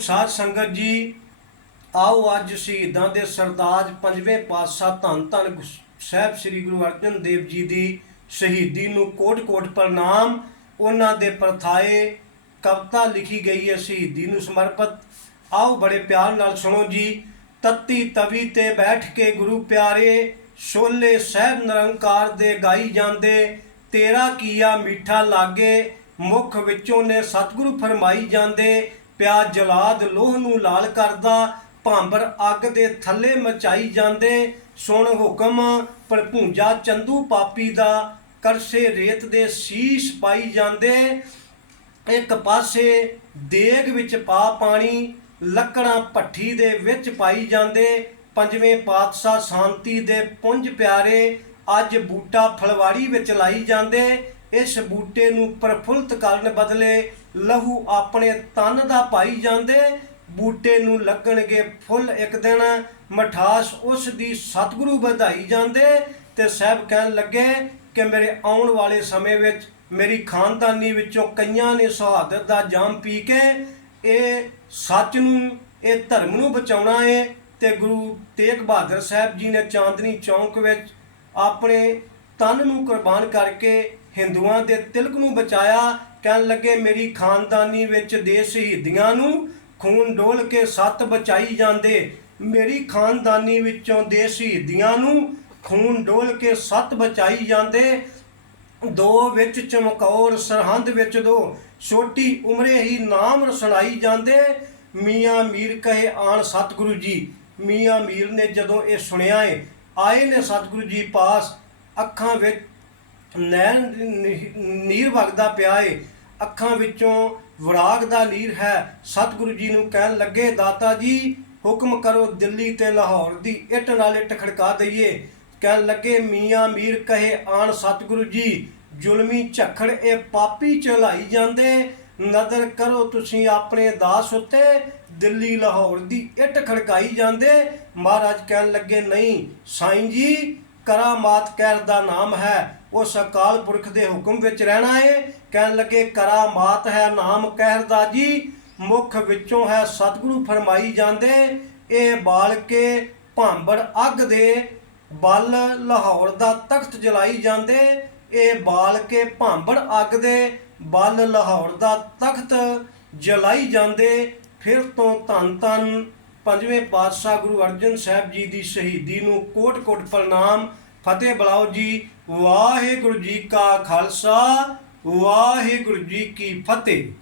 ਸਾਧ ਸੰਗਤ ਜੀ, ਆਓ ਅੱਜ ਸ਼ਹੀਦਾਂ ਦੇ ਸਰਤਾਜ ਪੰਜਵੇਂ ਪਾਤਸ਼ਾਹ ਧੰਨ ਧੰਨ ਸਾਹਿਬ ਸ੍ਰੀ ਗੁਰੂ ਅਰਜਨ ਦੇਵ ਜੀ ਦੀ ਸ਼ਹੀਦੀ ਨੂੰ ਕੋਟ-ਕੋਟ ਪ੍ਰਣਾਮ। ਉਹਨਾਂ ਦੇ ਪ੍ਰਥਾਏ ਕਵਿਤਾ ਲਿਖੀ ਗਈ ਹੈ ਸ਼ਹੀਦੀ ਨੂੰ ਸਮਰਪਿਤ। ਆਓ ਬੜੇ ਪਿਆਰ ਨਾਲ ਸੁਣੋ ਜੀ। ਤੱਤੀ ਤਵੀ ਤੇ ਬੈਠ ਕੇ ਗੁਰੂ ਪਿਆਰੇ ਸ਼ੋਲੇ ਸਹਿਬ ਨਿਰੰਕਾਰ ਦੇ ਗਾਈ ਜਾਂਦੇ। ਤੇਰਾ ਕੀਆ ਮਿੱਠਾ ਲਾਗੇ, ਮੁਖ ਵਿੱਚੋਂ ਨੇ ਸਤਿਗੁਰੂ ਫਰਮਾਈ ਜਾਂਦੇ। ਪਿਆ ਜਲਾਦ ਲੋਹ ਨੂੰ ਲਾਲ ਕਰਦਾ, ਭਾਂਬਰ ਅੱਗ ਦੇ ਥੱਲੇ ਮਚਾਈ ਜਾਂਦੇ। ਸੁਣ ਹੁਕਮ ਭਰਪੂੰਜਾ ਚੰਦੂ ਪਾਪੀ ਦਾ, ਕਰਸੇ ਰੇਤ ਦੇ ਸੀਸ ਪਾਈ ਜਾਂਦੇ। ਇੱਕ ਪਾਸੇ ਦੇਗ ਵਿੱਚ ਪਾ ਪਾਣੀ, ਲੱਕੜਾਂ ਭੱਠੀ ਦੇ ਵਿੱਚ ਪਾਈ ਜਾਂਦੇ। ਪੰਜਵੇਂ ਪਾਤਸ਼ਾਹ ਸ਼ਾਂਤੀ ਦੇ ਪੁੰਜ ਪਿਆਰੇ, ਅੱਜ ਬੂਟਾ ਫਲਵਾੜੀ ਵਿੱਚ ਲਾਈ ਜਾਂਦੇ। ਇਸ ਬੂਟੇ ਨੂੰ ਪ੍ਰਫੁੱਲਤ ਕਰਨ ਬਦਲੇ ਲਹੂ ਆਪਣੇ ਤਨ ਦਾ ਪਾਈ ਜਾਂਦੇ। ਬੂਟੇ ਨੂੰ ਲੱਗਣਗੇ ਫੁੱਲ ਇੱਕ ਦਿਨ, ਮਠਾਸ ਉਸ ਦੀ ਸਤਿਗੁਰੂ ਵਧਾਈ ਜਾਂਦੇ। ਤੇ ਸਾਹਿਬ ਕਹਿਣ ਲੱਗੇ ਕਿ ਮੇਰੇ ਆਉਣ ਵਾਲੇ ਸਮੇਂ ਵਿੱਚ ਮੇਰੀ ਖਾਨਦਾਨੀ ਵਿੱਚੋਂ ਕਈਆਂ ਨੇ ਸ਼ਹਾਦਤ ਦਾ ਜਾਮ ਪੀ ਕੇ ਇਹ ਸੱਚ ਨੂੰ, ਇਹ ਧਰਮ ਨੂੰ ਬਚਾਉਣਾ ਹੈ ਤੇ ਗੁਰੂ ਤੇਗ ਬਹਾਦਰ ਸਾਹਿਬ ਜੀ ਨੇ ਚਾਂਦਨੀ ਚੌਂਕ ਵਿੱਚ ਆਪਣੇ ਤਨ ਨੂੰ ਕੁਰਬਾਨ ਕਰਕੇ ਹਿੰਦੂਆਂ ਦੇ ਤਿਲਕ ਨੂੰ ਬਚਾਇਆ, ਕਹਿਣ ਲੱਗੇ, ਮੇਰੀ ਖਾਨਦਾਨੀ ਵਿੱਚ ਦੇ ਸ਼ਹੀਦੀਆਂ ਨੂੰ ਖੂਨ ਡੋਲ ਕੇ ਸੱਤ ਬਚਾਈ ਜਾਂਦੇ। ਮੇਰੀ ਖਾਨਦਾਨੀ ਵਿੱਚੋਂ ਦੇ ਸ਼ਹੀਦੀਆਂ ਨੂੰ ਖੂਨ ਡੋਲ ਕੇ ਸੱਤ ਬਚਾਈ ਜਾਂਦੇ। ਦੋ ਵਿੱਚ ਚਮਕੌਰ, ਸਰਹੰਦ ਵਿੱਚ ਦੋ। ਛੋਟੀ ਉਮਰੇ ਹੀ ਨਾਮ ਰਸਣਾਈ ਜਾਂਦੇ। ਮੀਆਂ ਮੀਰ ਕਹੇ ਆਣ ਸਤਿਗੁਰੂ ਜੀ। ਮੀਆਂ ਮੀਰ ਨੇ ਜਦੋਂ ਇਹ ਸੁਣਿਆ ਏ, ਆਏ ਨੇ ਸਤਿਗੁਰੂ ਜੀ ਪਾਸ, ਅੱਖਾਂ ਵਿੱਚ ਨੈਣ ਨੀ- ਨੀਰ ਵਗਦਾ ਪਿਆ ਏ। ਅੱਖਾਂ ਵਿੱਚੋਂ ਵਿਰਾਗ ਦਾ ਨੀਰ ਹੈ। ਸਤਿਗੁਰੂ ਜੀ ਨੂੰ ਕਹਿਣ ਲੱਗੇ, ਦਾਤਾ ਜੀ, ਹੁਕਮ ਕਰੋ ਦਿੱਲੀ ਤੇ ਲਾਹੌਰ ਦੀ। ਇੱਟ ਨਾਲ ਇੱਟ ਖੜਕਾ ਦਈਏ। ਕਹਿਣ ਲੱਗੇ, ਮੀਆਂ ਮੀਰ ਕਹੇ ਆਣ ਸਤਿਗੁਰੂ ਜੀ, ਜ਼ੁਲਮੀ ਝਖੜ ਇਹ ਪਾਪੀ ਚਲਾਈ ਜਾਂਦੇ। ਨਦਰ ਕਰੋ ਤੁਸੀਂ ਆਪਣੇ ਦਾਸ ਉੱਤੇ। ਦਿੱਲੀ ਲਾਹੌਰ ਦੀ ਇੱਟ ਖੜਕਾਈ ਜਾਂਦੇ। ਮਹਾਰਾਜ ਕਹਿਣ ਲੱਗੇ, ਨਹੀਂ, ਸਾਈਂ ਜੀ ਕਰਾਮਾਤ ਕਹਿਰ ਦਾ ਨਾਮ ਹੈ ਉਸ ਅਕਾਲ ਪੁਰਖ ਦੇ ਹੁਕਮ ਵਿੱਚ ਰਹਿਣਾ ਏ। ਕਹਿਣ ਲੱਗੇ, ਕਰਾਮਾਤ ਹੈ ਨਾਮ ਕਹਿਰ ਦਾ ਜੀ, ਮੁਖ ਵਿੱਚੋਂ ਹੈ ਸਤਿਗੁਰੂ ਫਰਮਾਈ ਜਾਂਦੇ। ਇਹ ਬਾਲ ਕੇ ਭਾਂਬੜ ਅੱਗ ਦੇ ਬਲ ਲਾਹੌਰ ਦਾ ਤਖਤ ਜਲਾਈ ਜਾਂਦੇ। ਇਹ ਬਾਲ ਕੇ ਭਾਂਬੜ ਅੱਗ ਦੇ ਬਲ ਲਾਹੌਰ ਦਾ ਤਖਤ ਜਲਾਈ ਜਾਂਦੇ। ਫਿਰ ਤੋਂ ਧੰਨ ਧੰਨ ਪੰਜਵੇਂ ਪਾਤਸ਼ਾਹ ਗੁਰੂ ਅਰਜਨ ਸਾਹਿਬ ਜੀ ਦੀ ਸ਼ਹੀਦੀ ਨੂੰ ਕੋਟ-ਕੋਟ ਪ੍ਰਣਾਮ। ਫਤਿਹ ਬੁਲਾਓ ਜੀ। ਵਾਹਿਗੁਰੂ ਜੀ ਕਾ ਖਾਲਸਾ, ਵਾਹਿਗੁਰੂ ਜੀ ਕੀ ਫਤਿਹ।